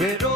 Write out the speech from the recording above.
외로